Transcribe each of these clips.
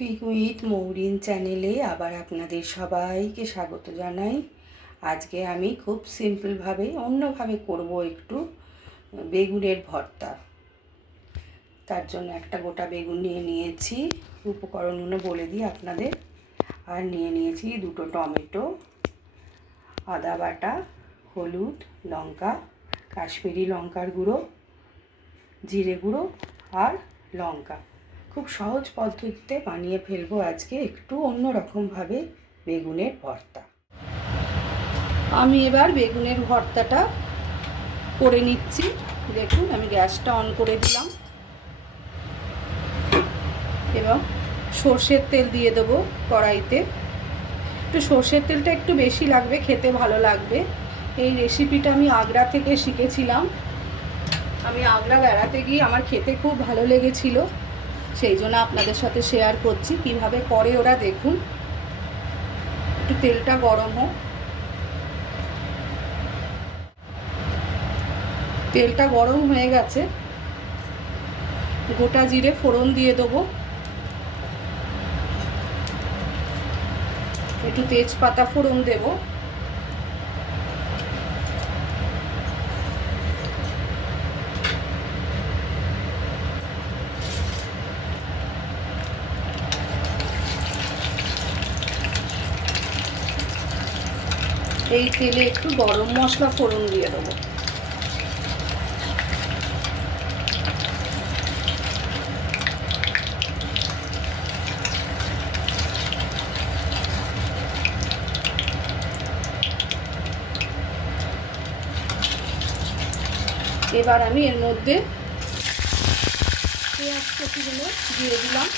Cooking with Mourin চ্যানেলে আবার আপনাদের সবাইকে স্বাগত জানাই। আজকে আমি খুব সিম্পলভাবে, অন্যভাবে করব একটু বেগুনের ভর্তা। তার জন্য একটা গোটা বেগুন নিয়ে নিয়েছি, উপকরণগুলো বলে দিই আপনাদের। আর নিয়ে নিয়েছি দুটো টমেটো, আদা বাটা, হলুদ লঙ্কা, কাশ্মীরি লঙ্কার গুঁড়ো, জিরে গুঁড়ো আর লঙ্কা। খুব সহজ পদ্ধতিতে বানিয়ে ফেলব আজকে একটু অন্য রকমভাবে বেগুনের ভর্তা। আমি এবার বেগুনের ভর্তাটা করে নিচ্ছি। দেখুন, আমি গ্যাসটা অন করে দিলাম। এবং সর্ষের তেল দিয়ে দেবো কড়াইতে। একটু সর্ষের তেলটা একটু বেশি লাগবে, খেতে ভালো লাগবে। এই রেসিপিটা আমি আগ্রা থেকে শিখেছিলাম। আমি আগ্রা বেড়াতে গিয়ে আমার খেতে খুব ভালো লেগেছিল। সেই জন্য আপনাদের সাথে শেয়ার করছি। কীভাবে করে ওরা দেখুন। একটু তেলটা গরম হোক। তেলটা গরম হয়ে গেছে। গোটা জিরে ফোড়ন দিয়ে দেবো। একটু তেজপাতা ফোড়ন দেবো। এই তেলে একটু গরম মশলা ফোড়ন দিয়ে দেবো। এবার আমি এর মধ্যে পেঁয়াজ কচিগুলো দিয়ে দিলাম।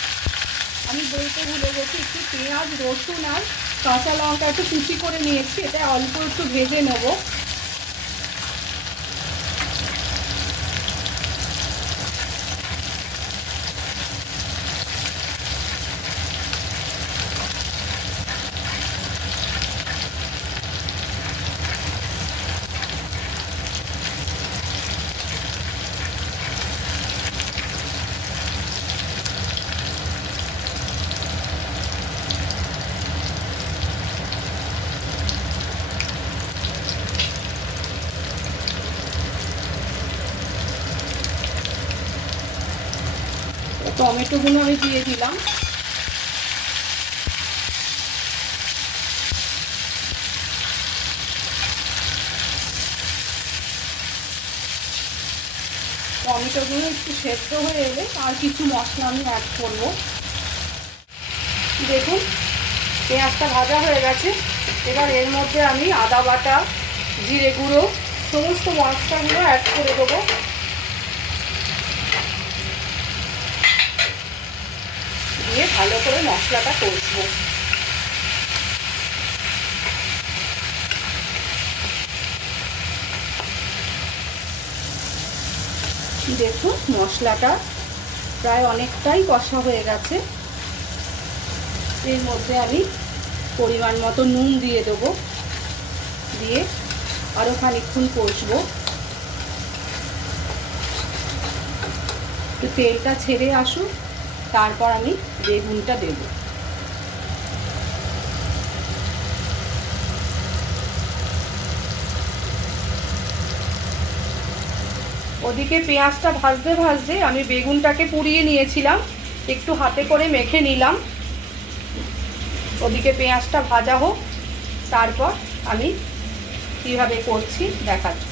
আমি বলতে ভুলে গেছি, একটু পেঁয়াজ, রসুন আর কাঁচা লঙ্কা একটু কুচি করে নিয়েছি এটা অল্প একটু ভেজে নেব। টমেটোগুলো আমি দিয়ে দিলাম। টমেটোগুলো একটু সেদ্ধ হয়ে এলে আর কিছু মশলা আমি অ্যাড করব। দেখুন, পেঁয়াজটা ভাজা হয়ে গেছে। এবার এর মধ্যে আমি আদা বাটা, জিরে গুঁড়ো, সমস্ত মশলাগুলো অ্যাড করে দেবো। দিয়ে ভালো করে মশলাটা কষবো। দেখুন, মশলাটা প্রায় অনেকটাই কষা হয়ে গেছে। এর মধ্যে আমি পরিমাণ মতো নুন দিয়ে দেবো। দিয়ে আরও খানিক্ষণ কষবো। তেলটা ছেড়ে আসুক। তারপর আমি বেগুনটা দেব। ওদিকে পেঁয়াজটা ভাজতে ভাজতে আমি বেগুনটাকে পুড়িয়ে নিয়েছিলাম, একটু হাতে করে মেখে নিলাম। ওদিকে পেঁয়াজটা ভাজা হোক, তারপর আমি কীভাবে করছি দেখাচ্ছি।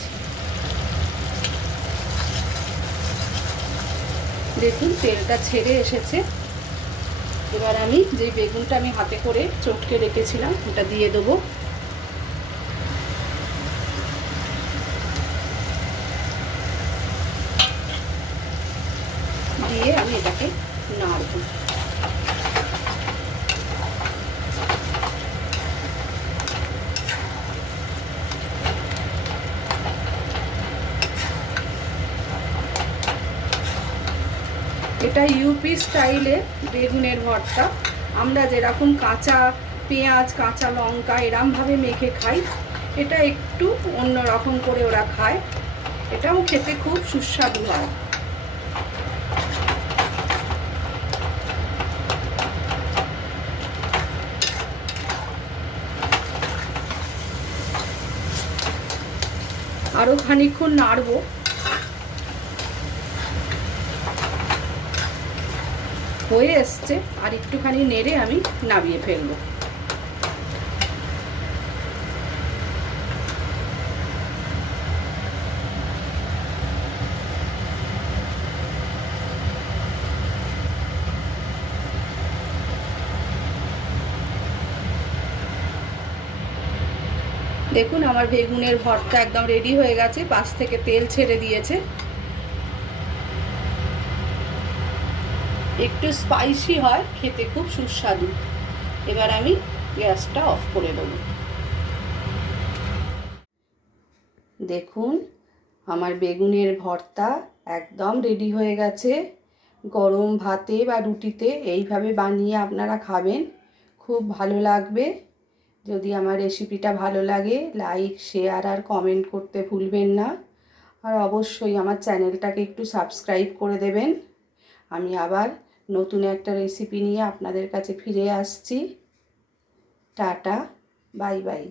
দেখুন, তেলটা ছেড়ে এসেছে। এবার আমি যে বেগুনটা আমি হাতে করে চটকে রেখেছিলাম, ওটা দিয়ে দেবো। দিয়ে আমি এটাকে নাড়ব। এটা ইউপি স্টাইলে বেগুনের ভর্তা। আমরা যেরকম কাঁচা পেঁয়াজ, কাঁচা লঙ্কা এরমভাবে মেখে খাই, এটা একটু অন্য রকম করে ওরা খায়। এটাও খেতে খুব সুস্বাদু হয়। আরও খানিক্ষণ নাড়বো। হয়ে এসছে, আর একটুখানি নেড়ে আমি নামিয়ে ফেলব। দেখুন, আমার বেগুনের ভর্তা একদম রেডি হয়ে গেছে, পাশ থেকে তেল ছেড়ে দিয়েছে। একটু স্পাইসি হয়, খেতে খুব সুস্বাদু। এবার আমি গ্যাসটা অফ করে দেবো। দেখুন, আমার বেগুনের ভর্তা একদম রেডি হয়ে গেছে। গরম ভাতে বা রুটিতে এইভাবে বানিয়ে আপনারা খাবেন, খুব ভালো লাগবে। যদি আমার রেসিপিটা ভালো লাগে লাইক শেয়ার আর কমেন্ট করতে ভুলবেন না। আর অবশ্যই আমার চ্যানেলটাকে একটু সাবস্ক্রাইব করে দেবেন। আমি আবার নতুন একটা রেসিপি নিয়ে আপনাদের কাছে ফিরে আসছি। Tata bye bye.